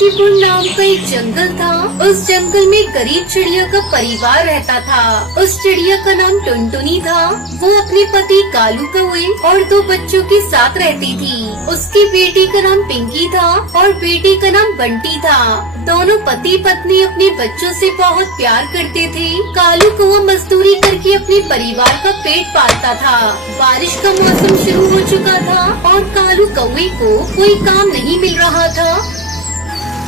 काशीपुर नाम का एक जंगल था। उस जंगल में गरीब चिड़िया का परिवार रहता था। उस चिड़िया का नाम टुनटुनी था। वो अपने पति कालू कौवे और दो बच्चों के साथ रहती थी। उसकी बेटी का नाम पिंकी था और बेटे का नाम बंटी था। दोनों पति पत्नी अपने बच्चों से बहुत प्यार करते थे। कालू कौवा मजदूरी करके अपने परिवार का पेट पालता था। बारिश का मौसम शुरू हो चुका था और कालू कौवे को कोई काम नहीं मिल रहा था।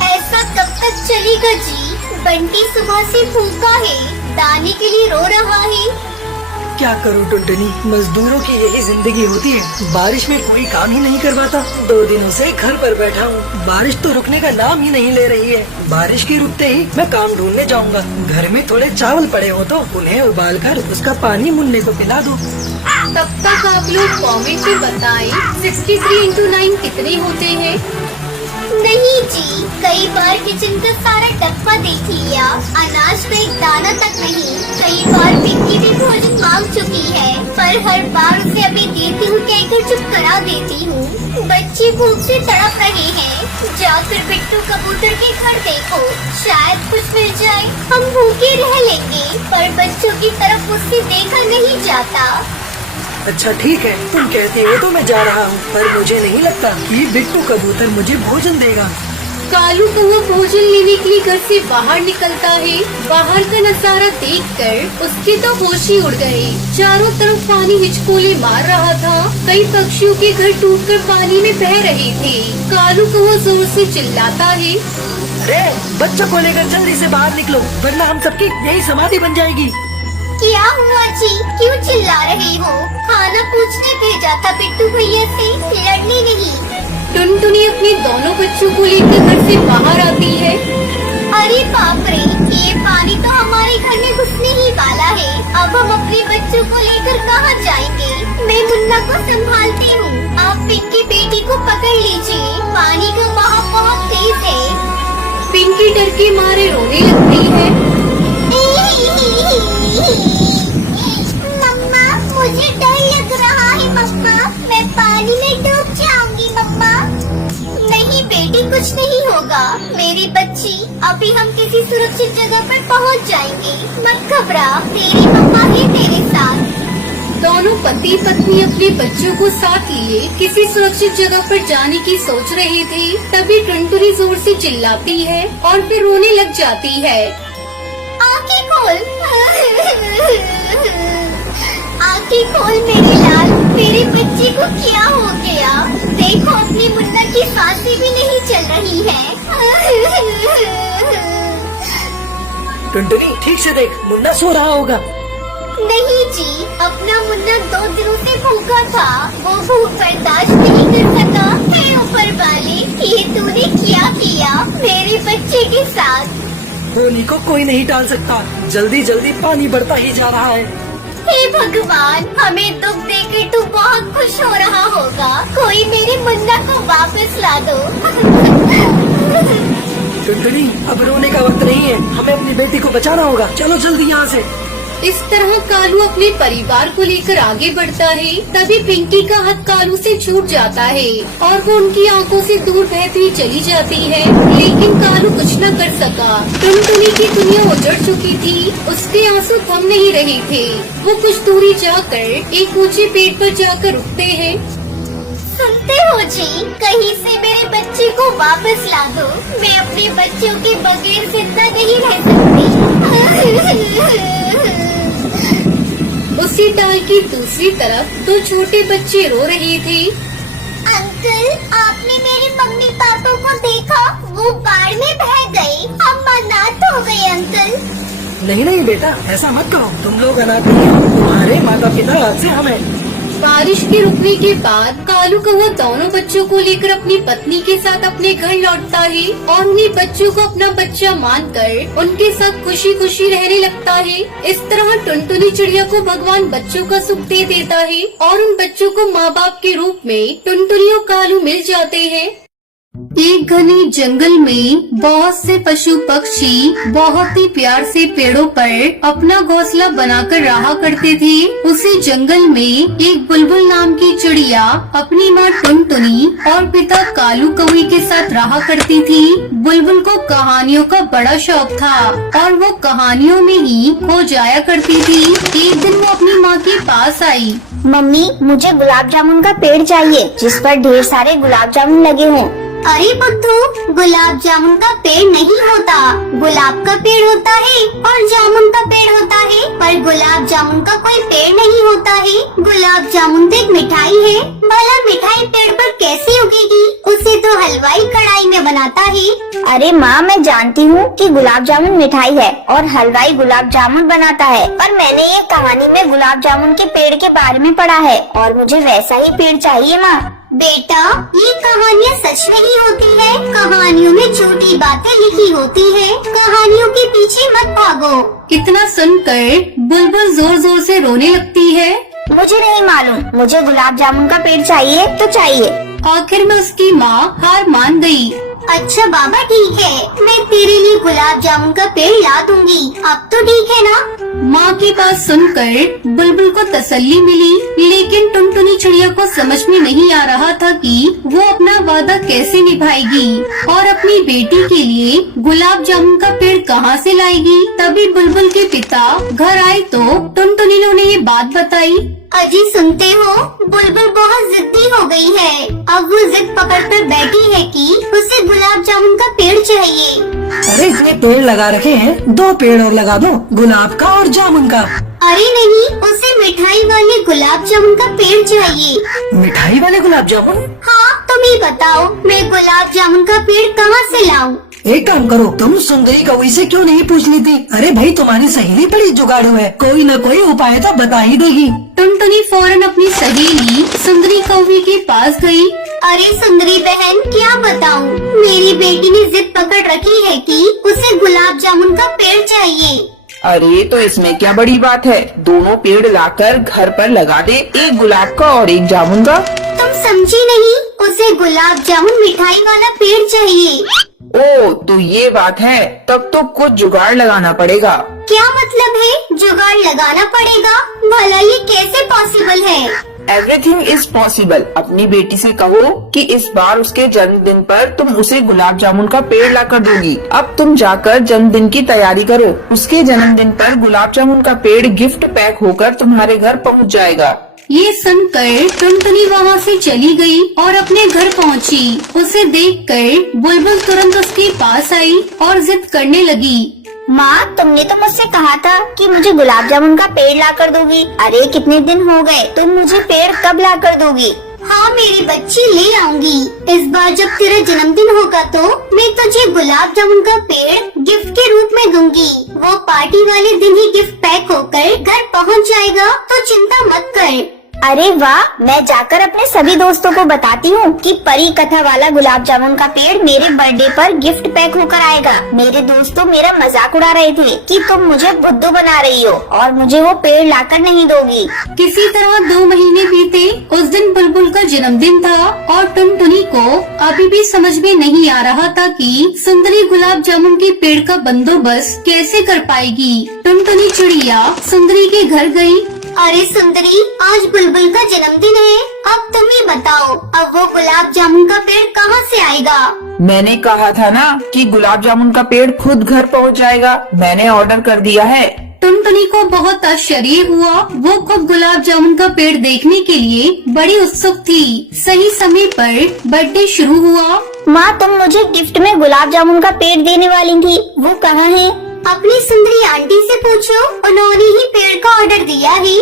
ऐसा कब तक चलेगा जी? बंटी सुबह से भूखा है, दाने के लिए रो रहा है। क्या करूं टुनटुनी, मजदूरों की यही जिंदगी होती है। बारिश में कोई काम ही नहीं करवाता। 2 दिनों से घर पर बैठा हूँ। बारिश तो रुकने का नाम ही नहीं ले रही है। बारिश के रुकते ही मैं काम ढूंढने जाऊंगा। घर में थोड़े चावल पड़े हो तो उन्हें उबाल कर उसका पानी मुन्ने को पिला दो। तब तक आप लोग कमेंट में बताएं 63 into 9 कितने होते हैं? नहीं जी, कई बार किचन का सारा डब्बा देख लिया, अनाज का एक दाना तक नहीं। कई बार पिंकी भी भोजन मांग चुकी है, पर हर बार उसे अभी देती हूँ कहकर चुप करा देती हूँ। बच्चे भूख से तड़प रहे हैं। जाकर बिट्टू कबूतर के घर देखो, शायद कुछ मिल जाए। हम भूखे रह लेंगे, पर बच्चों की तरफ उससे देखा नहीं जाता। अच्छा ठीक है, तुम कहते हो तो मैं जा रहा हूँ, पर मुझे नहीं लगता कि बिट्टू कबूतर मुझे भोजन देगा। कालू कौवा भोजन लेने के लिए घर से बाहर निकलता है। बाहर का नजारा देखकर उसके तो होश ही उड़ गए। चारों तरफ पानी हिचकोले मार रहा था। कई पक्षियों के घर टूटकर पानी में बह रहे थे। कालू कौवा जोर से चिल्लाता है, अरे बच्चों को लेकर जल्दी से बाहर निकलो, वरना हम सबकी यही समाधि बन जाएगी। क्या हुआ जी, क्यों चिल्ला रहे हो? खाना पूछने भेजा था बिट्टू भैया से, लड़ने नहीं। टुनटुनी अपने दोनों बच्चों को लेकर घर से बाहर आती है। अरे बाप रे, ये पानी तो हमारे घर में घुसने ही वाला है। अब हम अपने बच्चों को लेकर कहाँ जाएंगे? मैं मुन्ना को संभालती हूँ, आप पिंकी बेटी को पकड़ लीजिए। पानी का बहाव बहुत तेज है। पिंकी डर के मारे रोने लगती है। मम्मा, मुझे डर लग रहा है मम्मा, मैं पानी में डूब जाऊंगी मम्मा। नहीं बेटी, कुछ नहीं होगा मेरी बच्ची। अभी हम किसी सुरक्षित जगह पर पहुंच जाएंगे, मत घबरा, तेरी मम्मा है तेरे साथ। दोनों पति पत्नी अपने बच्चों को साथ लिए किसी सुरक्षित जगह पर जाने की सोच रहे थे। तभी टुनटुनी जोर से चिल्लाती है और फिर रोने लग जाती है। आँखें खोल, आँखें खोल मेरी लाल, मेरे बच्चे को क्या हो गया? देखो अपनी मुन्ना की सांसें भी नहीं चल रही है। टुनटुनी ठीक से देख, मुन्ना सो रहा होगा। नहीं जी, अपना मुन्ना 2 दिनों से भूखा था, वो भूख बर्दाश्त नहीं कर सका। हे ऊपर वाले, ये तूने क्या किया मेरे बच्चे के साथ? होली को कोई नहीं टाल सकता। जल्दी जल्दी पानी बढ़ता ही जा रहा है। हे भगवान, हमें दुख देकर तू बहुत खुश हो रहा होगा। कोई मेरे मुन्ना को वापस ला दो। टुनटुनी, अब रोने का वक्त नहीं है, हमें अपनी बेटी को बचाना होगा। चलो जल्दी यहाँ से। इस तरह कालू अपने परिवार को लेकर आगे बढ़ता है। तभी पिंकी का हाथ कालू से छूट जाता है और वो उनकी आंखों से दूर बहती चली जाती है। लेकिन कालू कुछ न कर सका। टुनटुनी की दुनिया उजड़ चुकी थी। उसके आंसू थम नहीं रहे थे। वो कुछ दूरी जाकर एक ऊंचे पेड़ पर जाकर रुकते हैं। सुनते हो जी, कहीं से मेरे बच्चे को वापस ला दो। मैं अपने बच्चों के बगैर जिंदा नहीं रह सकती। उसी डाल की दूसरी तरफ 2 छोटे बच्चे रो रहे थे। अंकल, आपने मेरे मम्मी पापा को देखा? वो बाढ़ में बह गए। हम अनाथ हो गए अंकल। नहीं नहीं बेटा, ऐसा मत करो। तुम लोग अनाथ नहीं हो, तुम्हारे माता पिता आज से हमें। बारिश के रुकने के बाद कालू कौवा दोनों बच्चों को लेकर अपनी पत्नी के साथ अपने घर लौटता है और उन्हीं बच्चों को अपना बच्चा मानकर उनके साथ खुशी खुशी रहने लगता है। इस तरह टुनटुनी चिड़िया को भगवान बच्चों का सुख दे देता है और उन बच्चों को माँ बाप के रूप में टुनटुनी और कालू मिल जाते हैं। एक घने जंगल में बहुत से पशु पक्षी बहुत ही प्यार से पेड़ों पर अपना घोंसला बनाकर रहा करते थे। उसी जंगल में एक बुलबुल नाम की चिड़िया अपनी माँ टुनटुनी और पिता कालू कौवे के साथ रहा करती थी। बुलबुल को कहानियों का बड़ा शौक था और वो कहानियों में ही खो जाया करती थी। एक दिन वो अपनी माँ के पास आई। मम्मी, मुझे गुलाब जामुन का पेड़ चाहिए जिस पर ढेर सारे गुलाब जामुन लगे हों। अरे बुद्धू, गुलाब जामुन का पेड़ नहीं होता, गुलाब का पेड़ होता है और जामुन का पेड़ होता है, पर गुलाब जामुन का कोई पेड़ नहीं होता है। गुलाब जामुन तो एक मिठाई है, भला मिठाई पेड़ पर कैसे उगेगी? उसे तो हलवाई कढ़ाई में बनाता है। अरे माँ, मैं जानती हूँ कि गुलाब जामुन मिठाई है और हलवाई गुलाब जामुन बनाता है, पर मैंने ये कहानी में गुलाब जामुन के पेड़ के बारे में पढ़ा है और मुझे वैसा ही पेड़ चाहिए माँ। बेटा, ये कहानियाँ सच नहीं होती है, कहानियों में झूठी बातें लिखी होती है, कहानियों के पीछे मत भागो। इतना सुनकर बुलबुल जोर जोर से रोने लगती है। मुझे नहीं मालूम, मुझे गुलाब जामुन का पेड़ चाहिए तो चाहिए। आखिर में उसकी माँ हार मान गई। अच्छा बाबा, ठीक है, मैं तेरे लिए गुलाब जामुन का पेड़ ला दूंगी। अब तो ठीक है ना? माँ की बात सुनकर बुलबुल को तसल्ली मिली, लेकिन टुनटुनी चिड़िया को समझ में नहीं आ रहा था कि वो अपना वादा कैसे निभाएगी और अपनी बेटी के लिए गुलाब जामुन का पेड़ कहाँ से लाएगी। तभी बुलबुल के पिता घर आए तो टुनटुनी ने उन्हें ये बात बताई। अजी, सुनते हो, बुलबुल बहुत जिद्दी हो गई है। अब वो जिद पकड़ कर बैठी है कि उसे गुलाब जामुन का पेड़ चाहिए। अरे इतने पेड़ लगा रखे हैं, 2 पेड़ और लगा दो, गुलाब का और जामुन का। अरे नहीं, उसे मिठाई वाले गुलाब जामुन का पेड़ चाहिए। मिठाई वाले गुलाब जामुन? हाँ, तुम ही बताओ, मैं गुलाब जामुन का पेड़ कहाँ से लाऊं? एक काम करो, तुम सुंदरी कौवी से क्यों नहीं पूछ लेती? अरे भाई, तुम्हारी सहेली बड़ी जुगाड़ू है, कोई न कोई उपाय तो बता ही देगी। टुनटुनी फौरन अपनी सहेली सुंदरी कौवी के पास गई। अरे सुंदरी बहन, क्या बताऊं, मेरी बेटी ने जिद पकड़ रखी है कि उसे गुलाब जामुन का पेड़ चाहिए। अरे तो इसमें क्या बड़ी बात है, दोनों पेड़ लाकर घर पर लगा दे, एक गुलाब का और एक जामुन का। तुम समझी नहीं, उसे गुलाब जामुन मिठाई वाला पेड़ चाहिए। ओ, तो ये बात है, तब तो कुछ जुगाड़ लगाना पड़ेगा। क्या मतलब है जुगाड़ लगाना पड़ेगा? भला ये कैसे पॉसिबल है? Everything is possible. अपनी बेटी से कहो कि इस बार उसके जन्मदिन पर तुम उसे गुलाब जामुन का पेड़ लाकर दोगी। अब तुम जाकर जन्मदिन की तैयारी करो, उसके जन्मदिन पर गुलाब जामुन का पेड़ गिफ्ट पैक होकर तुम्हारे घर पहुंच जाएगा। ये सुनकर टुनटुनी वहाँ से चली गई और अपने घर पहुँची। उसे देखकर बुलबुल तुरंत उसके पास आई और जिद करने लगी। माँ, तुमने तो मुझसे कहा था कि मुझे गुलाब जामुन का पेड़ ला कर दोगी। अरे कितने दिन हो गए, तुम मुझे पेड़ कब ला कर दोगी? हाँ मेरी बच्ची, ले आऊंगी। इस बार जब तेरा जन्मदिन होगा तो मैं तुझे गुलाब जामुन का पेड़ गिफ्ट के रूप में दूंगी। वो पार्टी वाले दिन ही गिफ्ट पैक होकर घर पहुंच जाएगा, तो चिंता मत कर। अरे वाह, मैं जाकर अपने सभी दोस्तों को बताती हूँ कि परी कथा वाला गुलाब जामुन का पेड़ मेरे बर्थडे पर गिफ्ट पैक होकर आएगा। मेरे दोस्तों मेरा मजाक उड़ा रहे थे कि तुम मुझे बुद्धू बना रही हो और मुझे वो पेड़ लाकर नहीं दोगी। किसी तरह 2 महीने बीते। उस दिन बुलबुल का जन्मदिन था और टुनटुनी को अभी भी समझ में नहीं आ रहा था कि सुंदरी गुलाब जामुन के पेड़ का बंदोबस्त कैसे कर पाएगी। टुनटुनी चिड़िया सुंदरी के घर गई। अरे सुंदरी, आज बुलबुल का जन्मदिन है, अब तुम ही बताओ, अब वो गुलाब जामुन का पेड़ कहाँ से आएगा? मैंने कहा था ना कि गुलाब जामुन का पेड़ खुद घर पहुंच जाएगा, मैंने ऑर्डर कर दिया है। टुनटुनी को बहुत आश्चर्य हुआ। वो खुद गुलाब जामुन का पेड़ देखने के लिए बड़ी उत्सुक थी। सही समय पर बर्थडे शुरू हुआ। माँ, तुम मुझे गिफ्ट में गुलाब जामुन का पेड़ देने वाली थी, वो कहाँ है? अपनी सुंदरी आंटी से पूछो, उन्होंने ही पेड़ का ऑर्डर दिया है।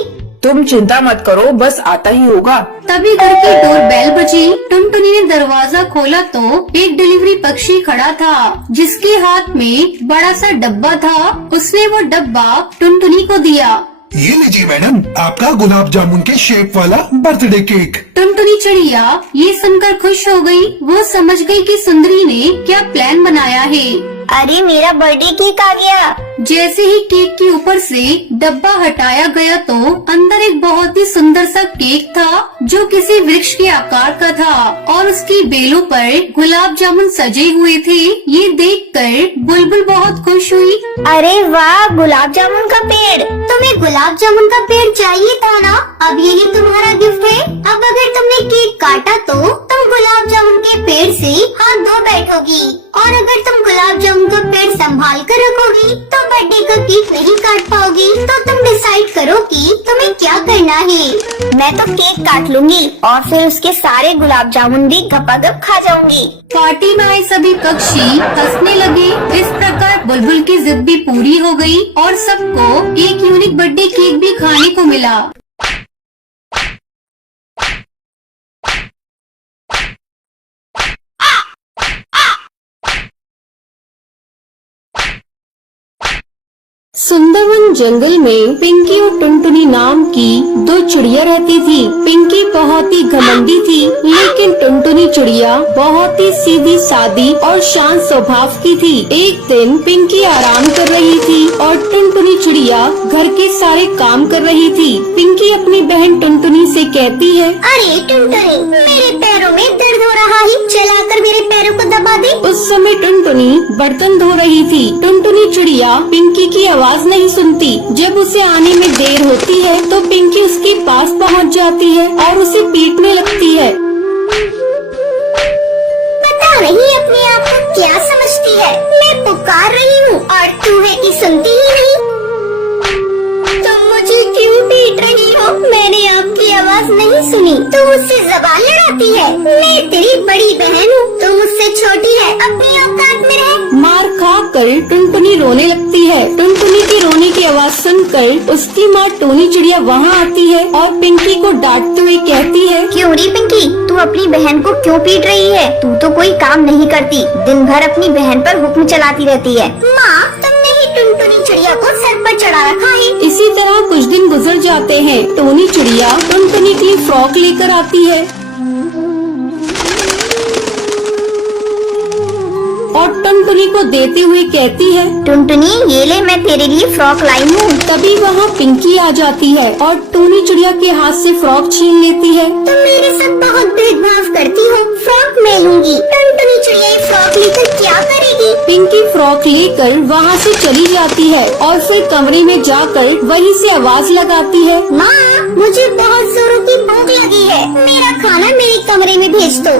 तुम चिंता मत करो, बस आता ही होगा। तभी घर की डोरबेल बजी। टुनटुनी ने दरवाजा खोला तो एक डिलीवरी पक्षी खड़ा था, जिसके हाथ में बड़ा सा डब्बा था। उसने वो डब्बा टुनटुनी को दिया। ये लीजिए मैडम, आपका गुलाब जामुन के शेप वाला बर्थडे केक। टुनटुनी चिड़िया ये सुनकर खुश हो गई। वो समझ गई कि सुंदरी ने क्या प्लान बनाया है। अरे मेरा बर्थडे केक आ गया। जैसे ही केक के ऊपर से डब्बा हटाया गया तो अंदर एक बहुत ही सुंदर सा केक था जो किसी वृक्ष के आकार का था और उसकी बेलों पर गुलाब जामुन सजे हुए थे। ये देखकर बुलबुल बहुत खुश हुई। अरे वाह, गुलाब जामुन का पेड़। तुम्हें गुलाब जामुन का पेड़ चाहिए था ना? अब यही तुम्हारा गिफ्ट है। अब अगर तुमने केक काटा तो तुम गुलाब जामुन के पेड़ से हाथ धो बैठोगी और अगर तुम गुलाब जामुन का पेड़ संभाल कर रखोगी तो बर्थडे का केक नहीं काट पाओगी। तो तुम डिसाइड करो कि तुम्हें क्या करना है। मैं तो केक काट लूंगी और फिर उसके सारे गुलाब जामुन भी गपागप खा जाऊंगी। पार्टी में आए सभी पक्षी हंसने लगे। इस प्रकार बुलबुल की जिद भी पूरी हो गई और सबको एक यूनिक बर्थडे केक भी खाने को मिला। सुंदरवन जंगल में पिंकी और टुनटुनी नाम की दो चिड़िया रहती थी। पिंकी बहुत ही घमंडी थी लेकिन टुनटुनी चिड़िया बहुत ही सीधी सादी और शांत स्वभाव की थी। एक दिन पिंकी आराम कर रही थी और टुनटुनी चिड़िया घर के सारे काम कर रही थी। पिंकी अपनी बहन टुनटुनी से कहती है, अरे टुनटुनी, मेरे पैरों में दर्द हो रहा है, चलाकर मेरे पैरों को दबा दे। उस समय टुनटुनी बर्तन धो रही थी। टुनटुनी चिड़िया पिंकी की आवाज नहीं सुनती। जब उसे आने में देर होती है तो पिंकी उसके पास पहुंच जाती है और उसे पीटने लगती है। पता नहीं अपने आप को क्या समझती है। मैं पुकार रही हूँ और तू है कि सुनती ही नहीं। तुम मुझे क्यों पीट रही हो? मैंने आपकी आवाज नहीं सुनी। तू मुझसे जबान लड़ाती है। मैं तेरी बड़ी बहन हूँ, तू मुझसे छोटी है। अपनी औकात में रह। मार खाकर टुनटुनी रोने लगती है। टुनटुनी के रोने की आवाज सुनकर उसकी माँ टोनी चिड़िया वहाँ आती है और पिंकी को डांटते हुए कहती है, क्यों री पिंकी, तू अपनी बहन को क्यों पीट रही है? तू तो कोई काम नहीं करती, दिन भर अपनी बहन पर हुक्म चलाती रहती है। माँ, तुमने ही टुनटुनी चिड़िया को सर पर चढ़ा रखा है। इसी तरह कुछ दिन गुजर जाते हैं। टोनी चिड़िया टुनटुनी के लिए फ्रॉक लेकर आती है और टुनटुनी को देते हुए कहती है, टुनटुनी, ये ले, मैं तेरे लिए फ्रॉक लाई हूँ। तभी वहाँ पिंकी आ जाती है और टोनी चिड़िया के हाथ से फ्रॉक छीन लेती है। तुम मेरे साथ बहुत भेदभाव करती हो। फ्रॉक मैं लूंगी। टुनटुनी चिड़िया ये फ्रॉक लेकर क्या करेगी? पिंकी फ्रॉक लेकर वहाँ से चली जाती है और फिर कमरे में जाकर वहीं से आवाज लगाती है, माँ, मुझे बहुत जोरों की भूख लगी है। मेरा खाना मेरे कमरे में भेज दो।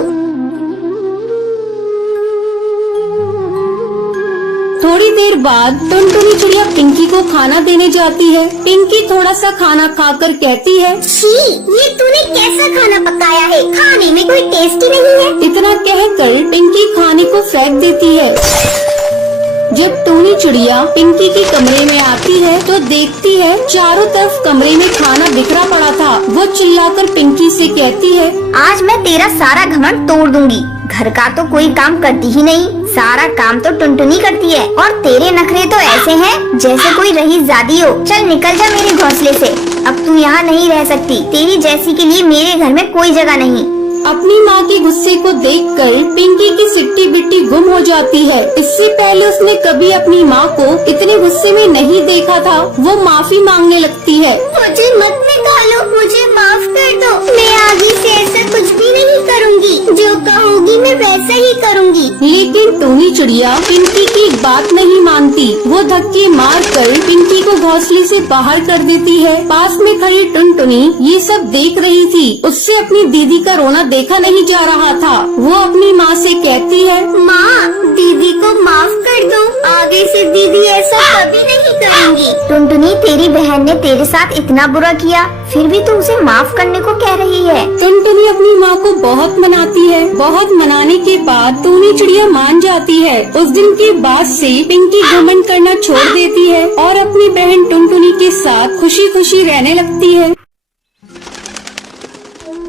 थोड़ी देर बाद टुनटुनी चिड़िया पिंकी को खाना देने जाती है। पिंकी थोड़ा सा खाना खाकर कहती है, छी, ये तूने कैसा खाना पकाया है? खाने में कोई टेस्ट ही नहीं है। इतना कहकर पिंकी खाने को फेंक देती है। जब टोनी चिड़िया पिंकी के कमरे में आती है तो देखती है चारों तरफ कमरे में खाना बिखरा पड़ा था। वो चिल्लाकर पिंकी से कहती है, आज मैं तेरा सारा घमंड तोड़ दूंगी। घर का तो कोई काम करती ही नहीं, सारा काम तो टुनटुनी करती है और तेरे नखरे तो ऐसे हैं जैसे कोई रईसजादी हो। चल निकल जा मेरे घोंसले से। अब तू यहाँ नहीं रह सकती। तेरी जैसी के लिए मेरे घर में कोई जगह नहीं। अपनी माँ के गुस्से को देखकर पिंकी की सिट्टी बिट्टी गुम हो जाती है। इससे पहले उसने कभी अपनी माँ को इतने गुस्से में नहीं देखा था। वो माफी मांगने लगती है। मुझे मत निकालो, मुझे माफ कर दो। मैं आगे से ऐसा कुछ भी नहीं करूँगी। जो कहोगी मैं वैसा ही करूँगी। लेकिन टोनी चिड़िया पिंकी की बात नहीं मानती। वो धक्के मार कर पिंकी को घोंसले से बाहर कर देती है। पास में खड़ी टुनटुनी ये सब देख रही थी। उससे अपनी दीदी का रोना देखा नहीं जा रहा था। वो अपनी माँ से कहती है, माँ, दीदी को माफ कर दो। आगे से दीदी ऐसा कभी नहीं करेंगी। टुनटुनी, तेरी बहन ने तेरे साथ इतना बुरा किया, फिर भी तू उसे माफ करने को कह रही है। टुनटुनी अपनी माँ को बहुत मनाती है। बहुत मनाने के बाद टोनी चिड़िया मान जाती है। उस दिन के बाद से पिंकी घमंड करना छोड़ देती है और अपनी बहन टुनटुनी के साथ खुशी खुशी रहने लगती है।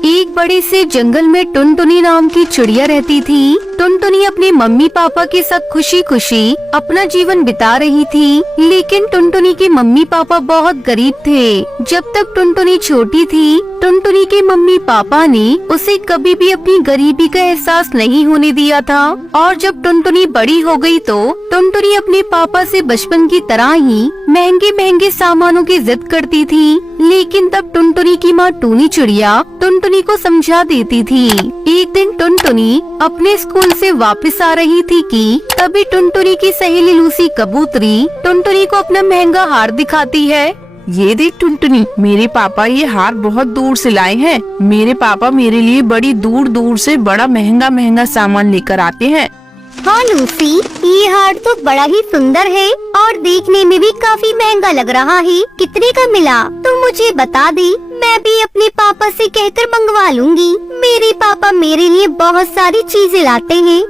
एक एक बड़े से जंगल में टुनटुनी नाम की चिड़िया रहती थी। टुनटुनी अपने मम्मी पापा के साथ खुशी खुशी अपना जीवन बिता रही थी, लेकिन टुनटुनी के मम्मी पापा बहुत गरीब थे। जब तक टुनटुनी छोटी थी, टुनटुनी के मम्मी पापा ने उसे कभी भी अपनी गरीबी का एहसास नहीं होने दिया था। और जब टुनटुनी बड़ी हो गई तो टुनटुनी अपने पापा से बचपन की तरह ही महंगे महंगे सामानों की जिद करती थी। लेकिन तब टुनटुनी की माँ टूनी चिड़िया टुनटुनी को समझा देती थी। एक दिन टुनटुनी अपने स्कूल से वापस आ रही थी कि तभी टुनटुनी की सहेली लूसी कबूतरी टुनटुनी को अपना महंगा हार दिखाती है। ये देख टुनटुनी, मेरे पापा ये हार बहुत दूर से लाए हैं। मेरे पापा मेरे लिए बड़ी दूर दूर से बड़ा महंगा महंगा सामान लेकर आते हैं। हाँ लूसी, ये हार तो बड़ा ही सुंदर है और देखने में भी काफी महंगा लग रहा है। कितने का मिला तो मुझे बता दे, मैं भी अपने पापा से कहकर मंगवा लूंगी। मेरे पापा मेरे लिए बहुत सारी चीजें लाते हैं।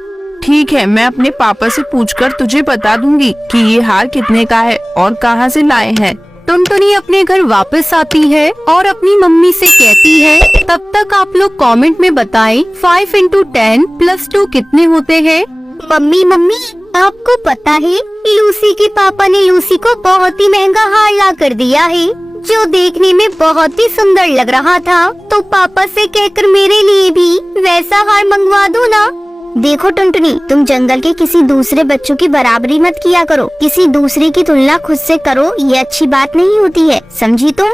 ठीक है, मैं अपने पापा से पूछकर तुझे बता दूंगी कि ये हार कितने का है और कहाँ से लाए हैं। टुनटुनी अपने घर वापस आती है और अपनी मम्मी से कहती है, तब तक आप लोग कमेंट में बताएं 5 into 10 + 2 कितने होते हैं। मम्मी मम्मी, आपको पता है लूसी के पापा ने लूसी को बहुत ही महंगा हार ला कर दिया है, जो देखने में बहुत ही सुंदर लग रहा था। तो पापा से कहकर मेरे लिए भी वैसा हार मंगवा दो ना। देखो टुनटुनी, तुम जंगल के किसी दूसरे बच्चों की बराबरी मत किया करो। किसी दूसरे की तुलना खुद से करो, ये अच्छी बात नहीं होती है, समझी तुम?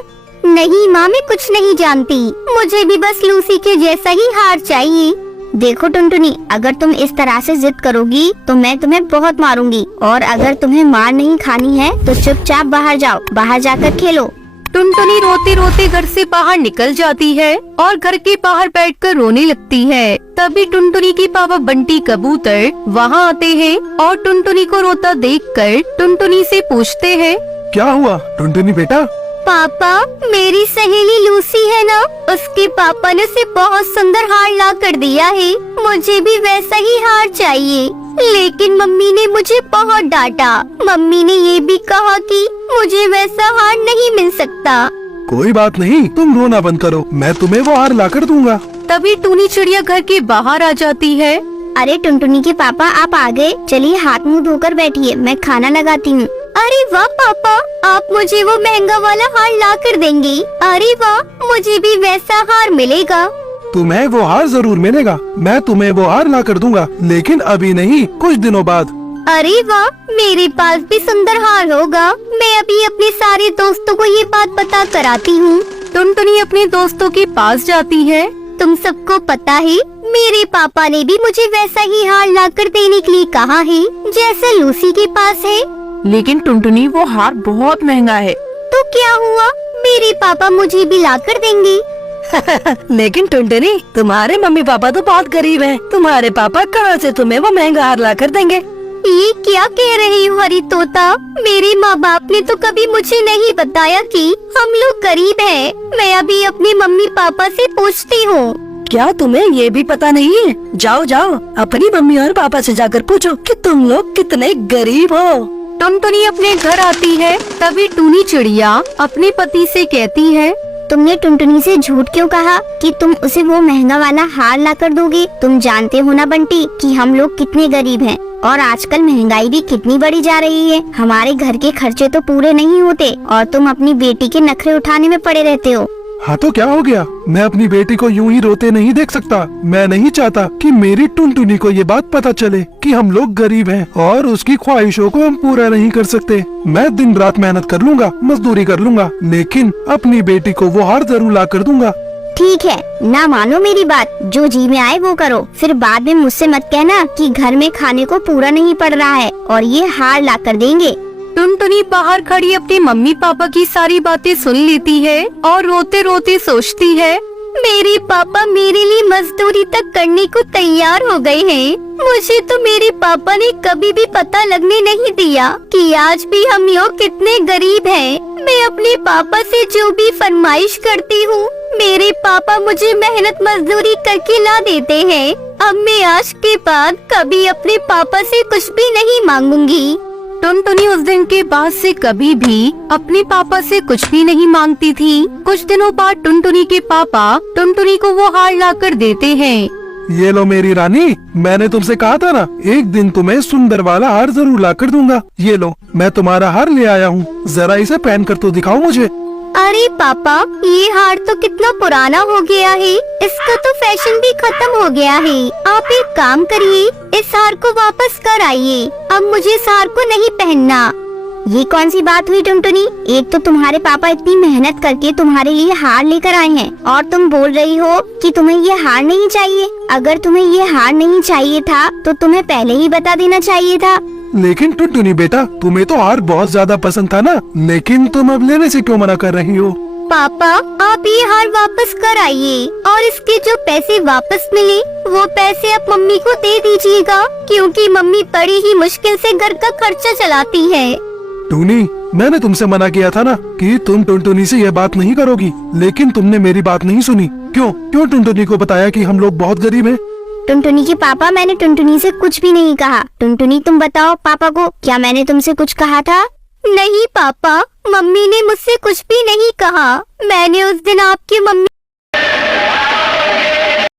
नहीं माँ, मैं कुछ नहीं जानती। मुझे भी बस लूसी के जैसा ही हार चाहिए। देखो टुनटुनी, अगर तुम इस तरह से जिद करोगी तो मैं तुम्हें बहुत मारूंगी, और अगर तुम्हें मार नहीं खानी है तो चुपचाप बाहर जाओ, बाहर जाकर खेलो। टुनटुनी रोते रोते घर से बाहर निकल जाती है और घर के बाहर बैठकर रोने लगती है। तभी टुनटुनी के पापा बंटी कबूतर वहाँ आते हैं और टुनटुनी को रोता देखकर टुनटुनी से पूछते हैं, क्या हुआ टुनटुनी बेटा? पापा, मेरी सहेली लूसी है ना, उसके पापा ने उसे बहुत सुंदर हार ला कर दिया है। मुझे भी वैसा ही हार चाहिए, लेकिन मम्मी ने मुझे बहुत डांटा। मम्मी ने ये भी कहा कि मुझे वैसा हार नहीं मिल सकता। कोई बात नहीं, तुम रोना बंद करो, मैं तुम्हें वो हार लाकर दूंगा। तभी टूनी चिड़िया घर के बाहर आ जाती है। अरे टुनटुनी के पापा, आप आ गए। चलिए हाथ मुंह धोकर बैठिए, मैं खाना लगाती हूँ। अरे वाह पापा, आप मुझे वो महंगा वाला हार ला कर देंगे। अरे वाह, मुझे भी वैसा हार मिलेगा। तुम्हें वो हार जरूर मिलेगा, मैं तुम्हें वो हार ला कर दूंगा, लेकिन अभी नहीं, कुछ दिनों बाद। अरे वाह, मेरे पास भी सुंदर हार होगा। मैं अभी अपने सारे दोस्तों को ये बात बता कर आती हूँ। टुनटुनी अपने दोस्तों के पास जाती है। तुम सबको पता है, मेरे पापा ने भी मुझे वैसा ही हार ला कर देने के लिए कहा है, जैसा लूसी के पास है। लेकिन टुनटुनी, वो हार बहुत महंगा है। तो क्या हुआ, मेरे पापा मुझे भी ला कर देंगे। लेकिन टुनटुनी, तुम्हारे मम्मी पापा तो बहुत गरीब हैं। तुम्हारे पापा कहाँ से तुम्हें वो महंगा हार ला कर देंगे? ये क्या कह रही हो हरी तोता? मेरे माँ बाप ने तो कभी मुझे नहीं बताया कि हम लोग गरीब हैं। मैं अभी अपने मम्मी पापा से पूछती हूँ। क्या तुम्हें ये भी पता नहीं है? जाओ जाओ, अपनी मम्मी और पापा से जाकर पूछो कि तुम लोग कितने गरीब हो। टुनटुनी अपने घर आती है। तभी टूनी चिड़िया अपने पति से कहती है, तुमने टुनटुनी से झूठ क्यों कहा कि तुम उसे वो महंगा वाला हार ला कर दोगे? तुम जानते हो ना बंटी कि हम लोग कितने गरीब हैं और आजकल महंगाई भी कितनी बढ़ी जा रही है। हमारे घर के खर्चे तो पूरे नहीं होते और तुम अपनी बेटी के नखरे उठाने में पड़े रहते हो। हाँ तो क्या हो गया? मैं अपनी बेटी को यूं ही रोते नहीं देख सकता। मैं नहीं चाहता कि मेरी टुनटुनी को ये बात पता चले कि हम लोग गरीब हैं और उसकी ख्वाहिशों को हम पूरा नहीं कर सकते। मैं दिन रात मेहनत कर लूंगा, मजदूरी कर लूंगा, लेकिन अपनी बेटी को वो हार जरूर ला कर दूंगा। ठीक है, ना मानो मेरी बात, जो जी में आए वो करो। फिर बाद में मुझसे मत कहना कि घर में खाने को पूरा नहीं पड़ रहा है और ये हार ला कर देंगे। टुनटुनी बाहर खड़ी अपने मम्मी पापा की सारी बातें सुन लेती है और रोते रोते सोचती है, मेरे पापा मेरे लिए मजदूरी तक करने को तैयार हो गए हैं। मुझे तो मेरे पापा ने कभी भी पता लगने नहीं दिया कि आज भी हम लोग कितने गरीब हैं। मैं अपने पापा से जो भी फरमाइश करती हूँ, मेरे पापा मुझे मेहनत मजदूरी करके ला देते हैं। अब मैं आज के बाद कभी अपने पापा से कुछ भी नहीं मांगूंगी। टुनटुनी उस दिन के बाद से कभी भी अपने पापा से कुछ भी नहीं मांगती थी। कुछ दिनों बाद टुनटुनी के पापा टुनटुनी को वो हार लाकर देते हैं। ये लो मेरी रानी, मैंने तुमसे कहा था ना, एक दिन तुम्हें सुंदर वाला हार जरूर ला कर दूंगा। ये लो, मैं तुम्हारा हार ले आया हूँ, जरा इसे पहन कर तो दिखाओ मुझे। अरे पापा, ये हार तो कितना पुराना हो गया है, इसका तो फैशन भी खत्म हो गया है। आप एक काम करिए, इस हार को वापस कर आइए। अब मुझे इस हार को नहीं पहनना। ये कौन सी बात हुई टुनटुनी? एक तो तुम्हारे पापा इतनी मेहनत करके तुम्हारे लिए हार लेकर आए हैं और तुम बोल रही हो कि तुम्हें ये हार नहीं चाहिए। अगर तुम्हें ये हार नहीं चाहिए था तो तुम्हें पहले ही बता देना चाहिए था। लेकिन टुनटुनी बेटा, तुम्हें तो हार बहुत ज्यादा पसंद था ना, लेकिन तुम अब लेने से क्यों मना कर रही हो? पापा, आप ये हार वापस कर आइए और इसके जो पैसे वापस मिले वो पैसे आप मम्मी को दे दीजिएगा, क्योंकि मम्मी बड़ी ही मुश्किल से घर का खर्चा चलाती है। टूनी, मैंने तुमसे मना किया था ना कि तुम टुनटुनी से यह बात नहीं करोगी, लेकिन तुमने मेरी बात नहीं सुनी। क्यों टुनटुनी को बताया कि हम लोग बहुत गरीब हैं? टुनटुनी के पापा, मैंने टुनटुनी से कुछ भी नहीं कहा। टुनटुनी, तुम बताओ पापा को, क्या मैंने तुमसे कुछ कहा था? नहीं पापा, मम्मी ने मुझसे कुछ भी नहीं कहा। मैंने उस दिन आपकी मम्मी